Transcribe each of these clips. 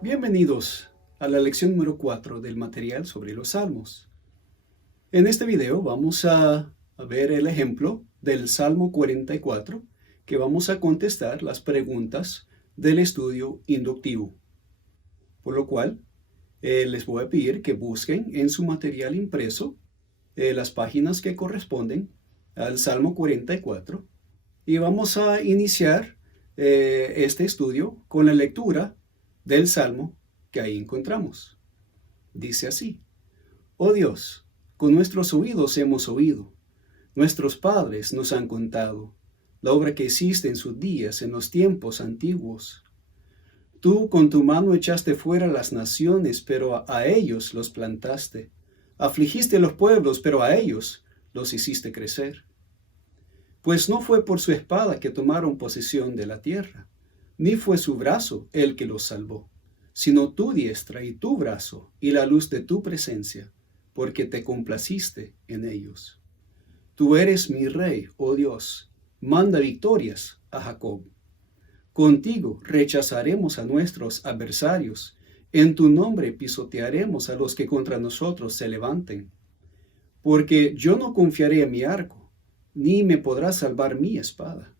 Bienvenidos a la lección número 4 del material sobre los Salmos. En este video vamos a ver el ejemplo del Salmo 44, que vamos a contestar las preguntas del estudio inductivo. Por lo cual, les voy a pedir que busquen en su material impreso las páginas que corresponden al Salmo 44 y vamos a iniciar este estudio con la lectura del Salmo que ahí encontramos. Dice así: Oh Dios, con nuestros oídos hemos oído, nuestros padres nos han contado la obra que hiciste en sus días, en los tiempos antiguos. Tú con tu mano echaste fuera las naciones, pero a ellos los plantaste. Afligiste a los pueblos, pero a ellos los hiciste crecer. Pues no fue por su espada que tomaron posesión de la tierra, ni fue su brazo el que los salvó, sino tu diestra y tu brazo y la luz de tu presencia, porque te complaciste en ellos. Tú eres mi rey, oh Dios, manda victorias a Jacob. Contigo rechazaremos a nuestros adversarios, en tu nombre pisotearemos a los que contra nosotros se levanten. Porque yo no confiaré en mi arco, ni me podrá salvar mi espada.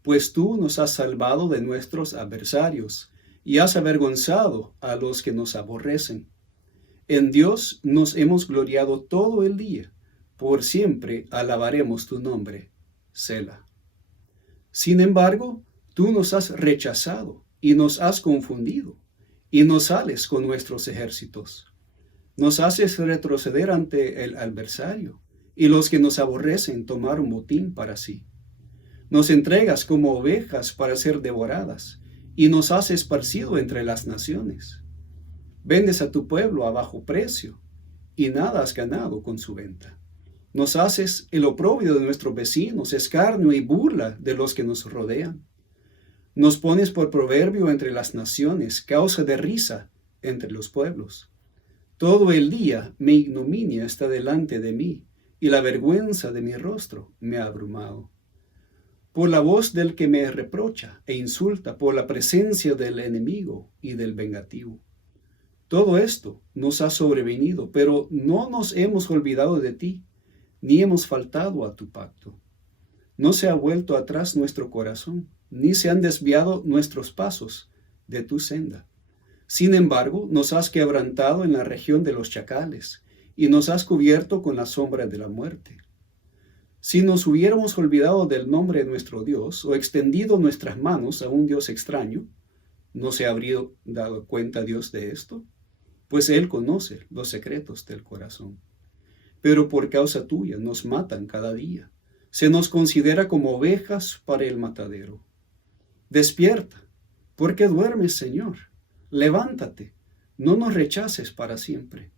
Pues tú nos has salvado de nuestros adversarios, y has avergonzado a los que nos aborrecen. En Dios nos hemos gloriado todo el día, por siempre alabaremos tu nombre. Selah. Sin embargo, tú nos has rechazado, y nos has confundido, y no sales con nuestros ejércitos. Nos haces retroceder ante el adversario, y los que nos aborrecen tomaron botín para sí. Nos entregas como ovejas para ser devoradas, y nos has esparcido entre las naciones. Vendes a tu pueblo a bajo precio, y nada has ganado con su venta. Nos haces el oprobio de nuestros vecinos, escarnio y burla de los que nos rodean. Nos pones por proverbio entre las naciones, causa de risa entre los pueblos. Todo el día mi ignominia está delante de mí, y la vergüenza de mi rostro me ha abrumado. Por la voz del que me reprocha e insulta, por la presencia del enemigo y del vengativo. Todo esto nos ha sobrevenido, pero no nos hemos olvidado de ti, ni hemos faltado a tu pacto. No se ha vuelto atrás nuestro corazón, ni se han desviado nuestros pasos de tu senda. Sin embargo, nos has quebrantado en la región de los chacales, y nos has cubierto con la sombra de la muerte. Si nos hubiéramos olvidado del nombre de nuestro Dios, o extendido nuestras manos a un Dios extraño, ¿no se habría dado cuenta Dios de esto? Pues Él conoce los secretos del corazón. Pero por causa tuya nos matan cada día. Se nos considera como ovejas para el matadero. Despierta, porque duermes, Señor. Levántate, no nos rechaces para siempre.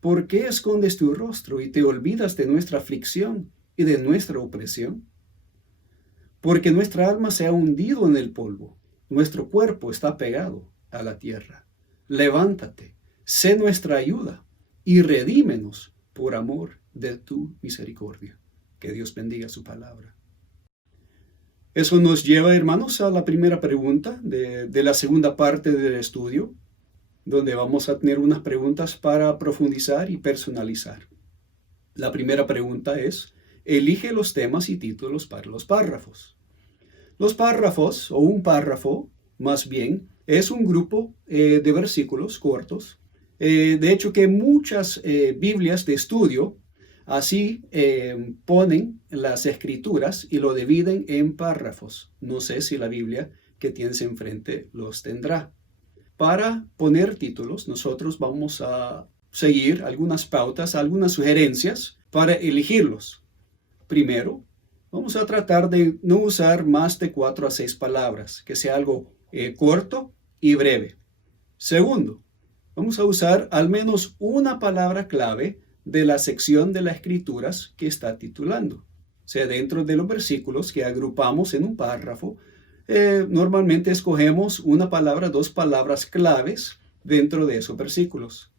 ¿Por qué escondes tu rostro y te olvidas de nuestra aflicción y de nuestra opresión? Porque nuestra alma se ha hundido en el polvo, nuestro cuerpo está pegado a la tierra. Levántate, sé nuestra ayuda y redímenos por amor de tu misericordia. Que Dios bendiga su palabra. Eso nos lleva, hermanos, a la primera pregunta de la segunda parte del estudio, donde vamos a tener unas preguntas para profundizar y personalizar. La primera pregunta es: elige los temas y títulos para los párrafos. Los párrafos, o un párrafo, más bien, es un grupo de versículos cortos. De hecho, que muchas Biblias de estudio así ponen las escrituras y lo dividen en párrafos. No sé si la Biblia que tienes enfrente los tendrá. Para poner títulos, nosotros vamos a seguir algunas pautas, algunas sugerencias para elegirlos. Primero, vamos a tratar de no usar más de 4 a 6 palabras, que sea algo corto y breve. Segundo, vamos a usar al menos una palabra clave de la sección de las escrituras que está titulando. O sea, dentro de los versículos que agrupamos en un párrafo, normalmente escogemos una palabra, 2 palabras claves dentro de esos versículos.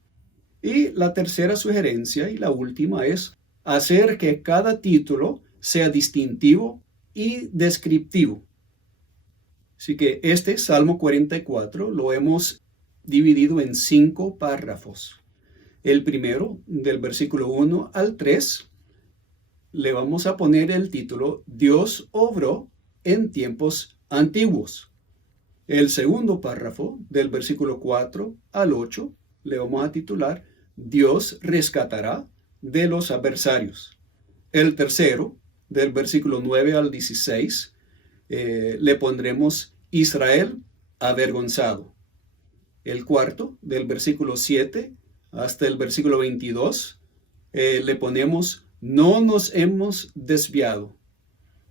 Y la tercera sugerencia y la última es hacer que cada título sea distintivo y descriptivo. Así que este Salmo 44 lo hemos dividido en 5 párrafos. El primero, del versículo 1 al 3, le vamos a poner el título Dios obró en tiempos antiguos. El segundo párrafo, del versículo 4 al 8, le vamos a titular Dios rescatará de los adversarios. El tercero, del versículo 9 al 16, le pondremos Israel avergonzado. El cuarto, del versículo 7 hasta el versículo 22, le ponemos no nos hemos desviado.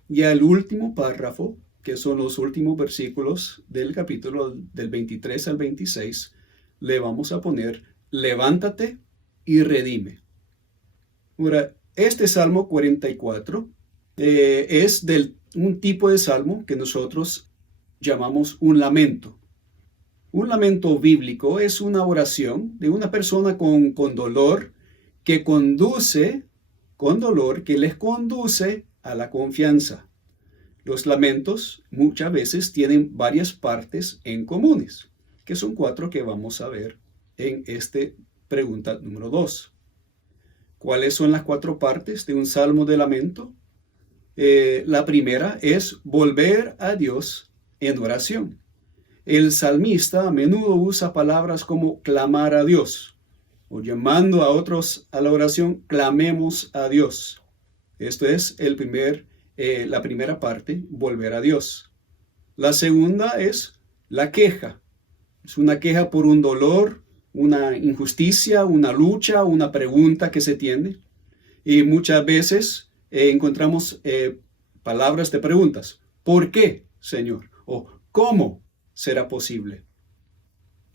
Y al último párrafo, que son los últimos versículos del capítulo del 23 al 26, le vamos a poner levántate y redime. Ahora, este Salmo 44 es un tipo de salmo que nosotros llamamos un lamento. Un lamento bíblico es una oración de una persona con dolor que les conduce a la confianza. Los lamentos muchas veces tienen varias partes en comunes, que son 4 que vamos a ver en esta pregunta número 2. ¿Cuáles son las 4 partes de un salmo de lamento? La primera es volver a Dios en oración. El salmista a menudo usa palabras como clamar a Dios o llamando a otros a la oración, clamemos a Dios. Esto es la primera parte, volver a Dios. La segunda es la queja. Es una queja por un dolor, una injusticia, una lucha, una pregunta que se tiene. Y muchas veces encontramos palabras de preguntas. ¿Por qué, Señor? O ¿cómo será posible?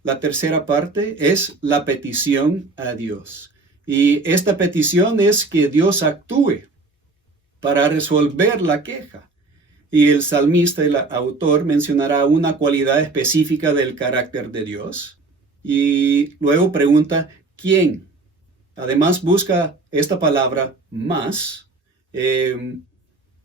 La tercera parte es la petición a Dios. Y esta petición es que Dios actúe para resolver la queja. Y el salmista, el autor, mencionará una cualidad específica del carácter de Dios. Y luego pregunta, ¿quién? Además busca esta palabra más.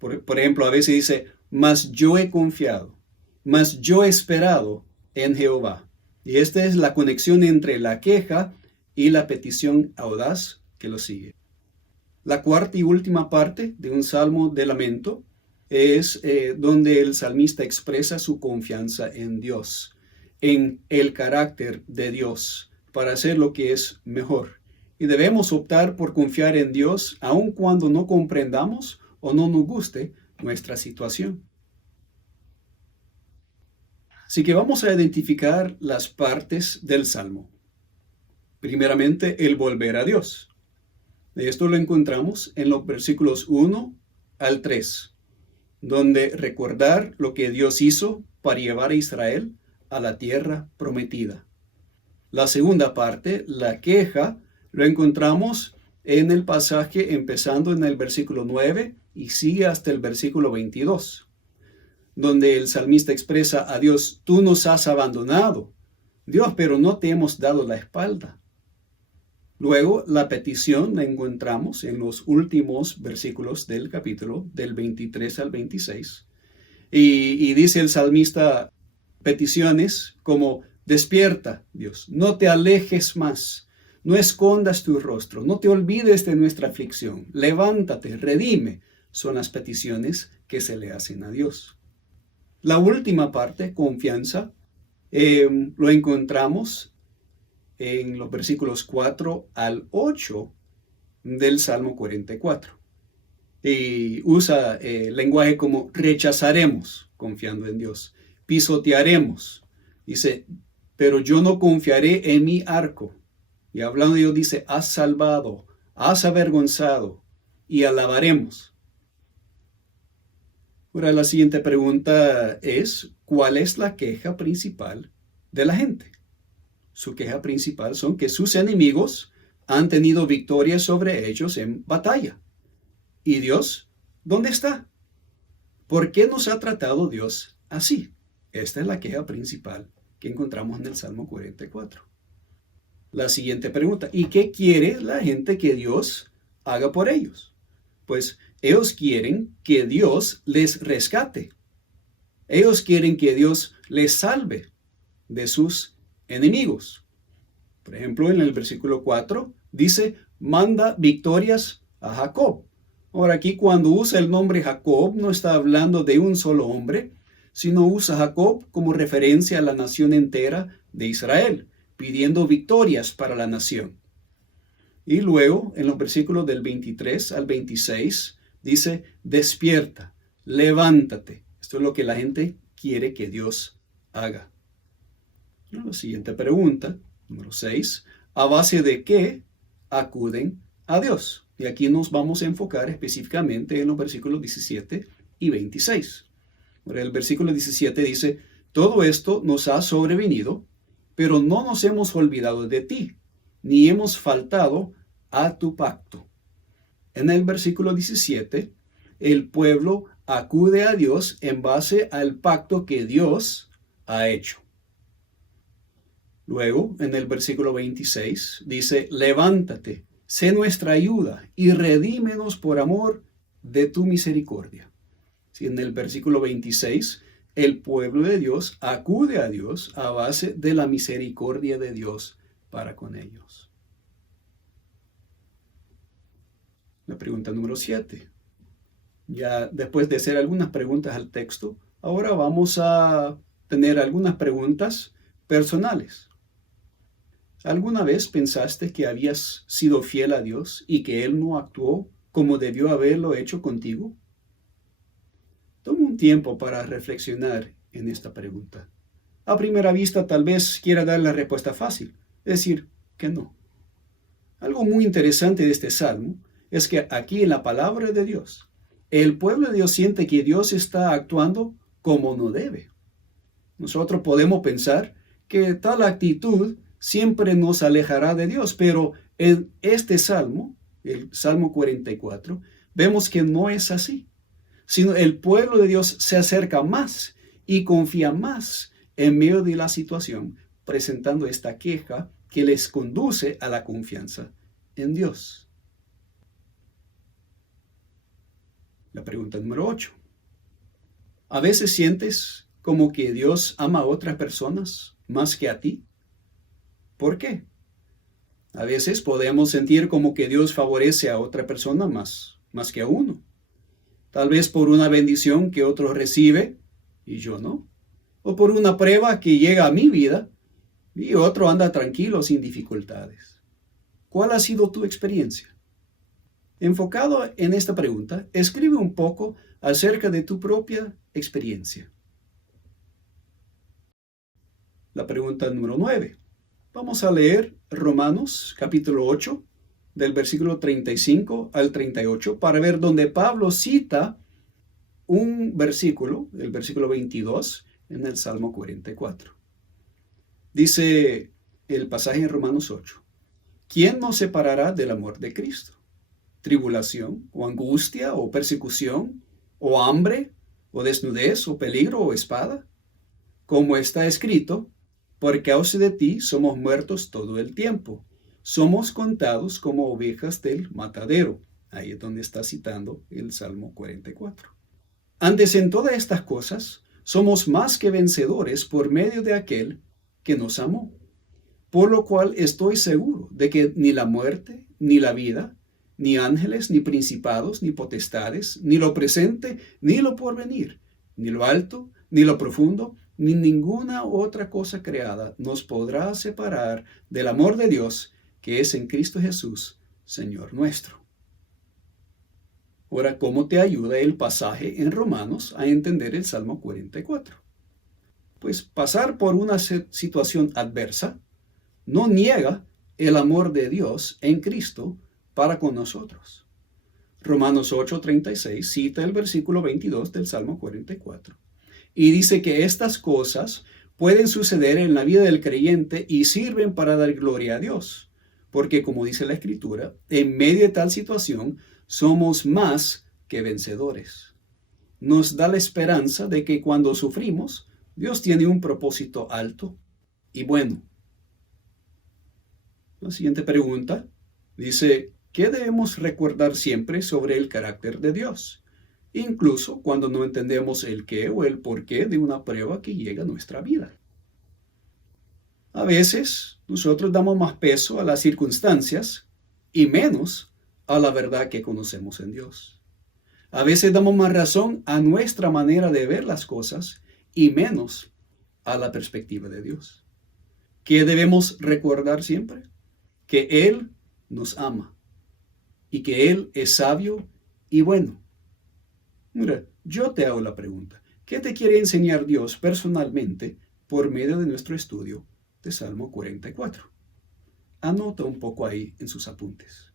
Por ejemplo, a veces dice, mas yo he confiado, mas yo he esperado en Jehová. Y esta es la conexión entre la queja y la petición audaz que lo sigue. La cuarta y última parte de un salmo de lamento es donde el salmista expresa su confianza en Dios, en el carácter de Dios, para hacer lo que es mejor. Y debemos optar por confiar en Dios aun cuando no comprendamos o no nos guste nuestra situación. Así que vamos a identificar las partes del Salmo. Primeramente, el volver a Dios. Esto lo encontramos en los versículos 1 al 3, donde recordar lo que Dios hizo para llevar a Israel a la tierra prometida. La segunda parte, la queja, lo encontramos en el pasaje empezando en el versículo 9 y sigue hasta el versículo 22. Donde el salmista expresa a Dios, tú nos has abandonado, Dios, pero no te hemos dado la espalda. Luego, la petición la encontramos en los últimos versículos del capítulo, del 23 al 26. Y dice el salmista peticiones como, despierta, Dios, no te alejes más, no escondas tu rostro, no te olvides de nuestra aflicción, levántate, redime. Son las peticiones que se le hacen a Dios. La última parte, confianza, lo encontramos en los versículos 4 al 8 del Salmo 44. Y usa lenguaje como rechazaremos, confiando en Dios, pisotearemos. Dice, pero yo no confiaré en mi arco. Y hablando de Dios dice, has salvado, has avergonzado y alabaremos. Ahora la siguiente pregunta es, ¿cuál es la queja principal de la gente? Su queja principal son que sus enemigos han tenido victoria sobre ellos en batalla. ¿Y Dios? ¿Dónde está? ¿Por qué nos ha tratado Dios así? Esta es la queja principal que encontramos en el Salmo 44. la siguiente pregunta: ¿y qué quiere la gente que Dios haga por ellos? Pues ellos quieren que Dios les rescate. Ellos quieren que Dios les salve de sus enemigos. Por ejemplo, en el versículo 4 dice: manda victorias a Jacob. Ahora aquí, cuando usa el nombre Jacob, no está hablando de un solo hombre, sino usa Jacob como referencia a la nación entera de Israel, pidiendo victorias para la nación. Y luego, en los versículos del 23 al 26, dice: despierta, levántate. Esto es lo que la gente quiere que Dios haga. La siguiente pregunta, número 6, ¿a base de qué acuden a Dios? Y aquí nos vamos a enfocar específicamente en los versículos 17 y 26. El versículo 17 dice: todo esto nos ha sobrevenido, pero no nos hemos olvidado de ti, ni hemos faltado a tu pacto. En el versículo 17, el pueblo acude a Dios en base al pacto que Dios ha hecho. Luego, en el versículo 26, dice: levántate, sé nuestra ayuda y redímenos por amor de tu misericordia. Si en el versículo 26, el pueblo de Dios acude a Dios a base de la misericordia de Dios para con ellos. La pregunta número 7. Ya después de hacer algunas preguntas al texto, ahora vamos a tener algunas preguntas personales. ¿Alguna vez pensaste que habías sido fiel a Dios y que Él no actuó como debió haberlo hecho contigo? Toma un tiempo para reflexionar en esta pregunta. A primera vista tal vez quiera dar la respuesta fácil, es decir, que no. Algo muy interesante de este salmo es que aquí en la palabra de Dios, el pueblo de Dios siente que Dios está actuando como no debe. Nosotros podemos pensar que tal actitud siempre nos alejará de Dios, pero en este salmo, el Salmo 44, vemos que no es así, sino el pueblo de Dios se acerca más y confía más en medio de la situación, presentando esta queja que les conduce a la confianza en Dios. La pregunta número 8. ¿A veces sientes como que Dios ama a otras personas más que a ti? ¿Por qué? A veces podemos sentir como que Dios favorece a otra persona más que a uno. Tal vez por una bendición que otro recibe y yo no. O por una prueba que llega a mi vida y otro anda tranquilo sin dificultades. ¿Cuál ha sido tu experiencia? Enfocado en esta pregunta, escribe un poco acerca de tu propia experiencia. La pregunta número 9. Vamos a leer Romanos capítulo 8, del versículo 35 al 38, para ver donde Pablo cita un versículo, el versículo 22, en el Salmo 44. Dice el pasaje en Romanos 8: ¿quién nos separará del amor de Cristo? ¿Tribulación, o angustia, o persecución, o hambre, o desnudez, o peligro, o espada? Como está escrito: por causa de ti somos muertos todo el tiempo. Somos contados como ovejas del matadero. Ahí es donde está citando el Salmo 44. Antes en todas estas cosas, somos más que vencedores por medio de aquel que nos amó. Por lo cual estoy seguro de que ni la muerte, ni la vida, ni ángeles, ni principados, ni potestades, ni lo presente, ni lo porvenir, ni lo alto, ni lo profundo, ni ninguna otra cosa creada nos podrá separar del amor de Dios que es en Cristo Jesús, Señor nuestro. Ahora, ¿cómo te ayuda el pasaje en Romanos a entender el Salmo 44? Pues pasar por una situación adversa no niega el amor de Dios en Cristo para con nosotros. Romanos 8:36 cita el versículo 22 del Salmo 44. Y dice que estas cosas pueden suceder en la vida del creyente y sirven para dar gloria a Dios. Porque, como dice la Escritura, en medio de tal situación somos más que vencedores. Nos da la esperanza de que cuando sufrimos, Dios tiene un propósito alto y bueno. La siguiente pregunta dice, ¿qué debemos recordar siempre sobre el carácter de Dios? Incluso cuando no entendemos el qué o el por qué de una prueba que llega a nuestra vida. A veces nosotros damos más peso a las circunstancias y menos a la verdad que conocemos en Dios. A veces damos más razón a nuestra manera de ver las cosas y menos a la perspectiva de Dios. ¿Qué debemos recordar siempre? Que Él nos ama y que Él es sabio y bueno. Mira, yo te hago la pregunta. ¿Qué te quiere enseñar Dios personalmente por medio de nuestro estudio de Salmo 44? Anota un poco ahí en sus apuntes.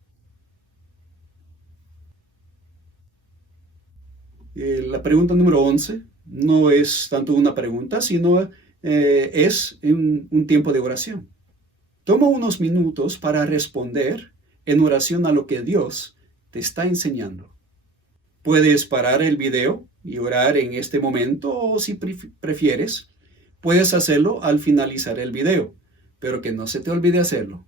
La pregunta número 11 no es tanto una pregunta, sino es un tiempo de oración. Toma unos minutos para responder en oración a lo que Dios te está enseñando. Puedes parar el video y orar en este momento o si prefieres, puedes hacerlo al finalizar el video, pero que no se te olvide hacerlo.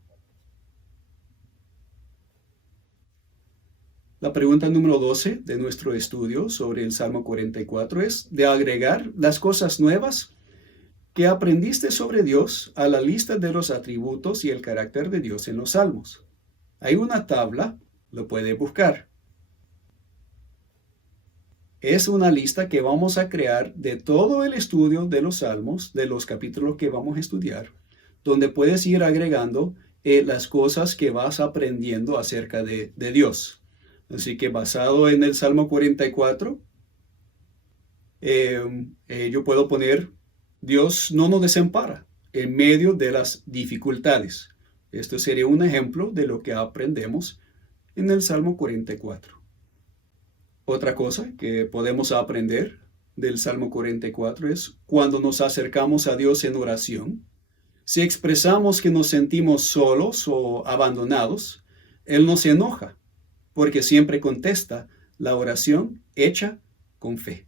La pregunta número 12 de nuestro estudio sobre el Salmo 44 es de agregar las cosas nuevas que aprendiste sobre Dios a la lista de los atributos y el carácter de Dios en los Salmos. Hay una tabla, lo puede buscar. Es una lista que vamos a crear de todo el estudio de los Salmos, de los capítulos que vamos a estudiar, donde puedes ir agregando las cosas que vas aprendiendo acerca de Dios. Así que basado en el Salmo 44, yo puedo poner, Dios no nos desampara en medio de las dificultades. Esto sería un ejemplo de lo que aprendemos en el Salmo 44. Otra cosa que podemos aprender del Salmo 44 es cuando nos acercamos a Dios en oración, si expresamos que nos sentimos solos o abandonados, Él no se enoja, porque siempre contesta la oración hecha con fe.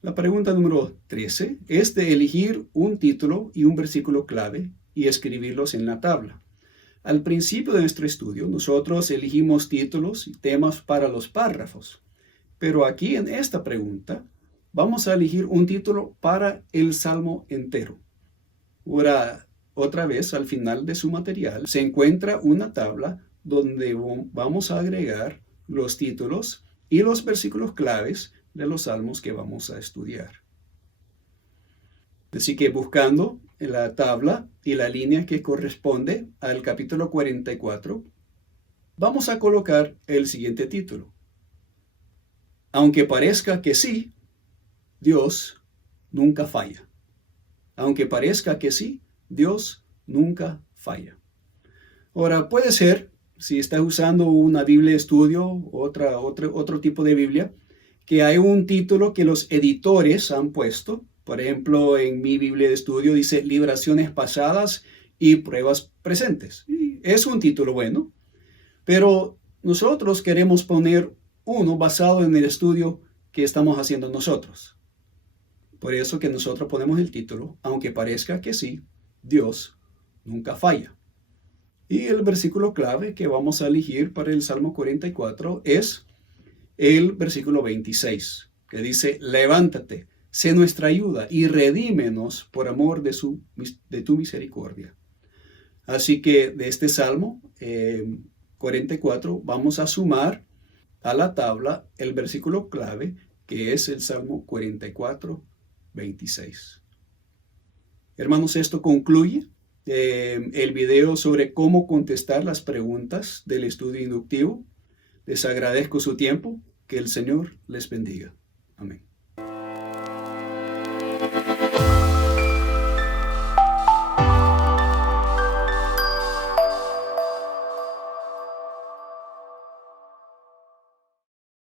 La pregunta número 13 es de elegir un título y un versículo clave y escribirlos en la tabla. Al principio de nuestro estudio, nosotros elegimos títulos y temas para los párrafos, pero aquí en esta pregunta vamos a elegir un título para el Salmo entero. Ahora, otra vez, al final de su material, se encuentra una tabla donde vamos a agregar los títulos y los versículos claves de los salmos que vamos a estudiar. Así que buscando en la tabla y la línea que corresponde al capítulo 44, vamos a colocar el siguiente título. Aunque parezca que sí, Dios nunca falla. Aunque parezca que sí, Dios nunca falla. Ahora, puede ser, si estás usando una Biblia de estudio, otro tipo de Biblia, que hay un título que los editores han puesto. Por ejemplo, en mi Biblia de estudio dice Liberaciones pasadas y pruebas presentes. Y es un título bueno, pero nosotros queremos poner uno basado en el estudio que estamos haciendo nosotros. Por eso que nosotros ponemos el título, aunque parezca que sí, Dios nunca falla. Y el versículo clave que vamos a elegir para el Salmo 44 es el versículo 26, que dice, levántate, sé nuestra ayuda y redímenos por amor de tu misericordia. Así que de este Salmo 44 vamos a sumar a la tabla el versículo clave, que es el Salmo 44, 26. Hermanos, esto concluye el video sobre cómo contestar las preguntas del estudio inductivo. Les agradezco su tiempo. Que el Señor les bendiga. Amén.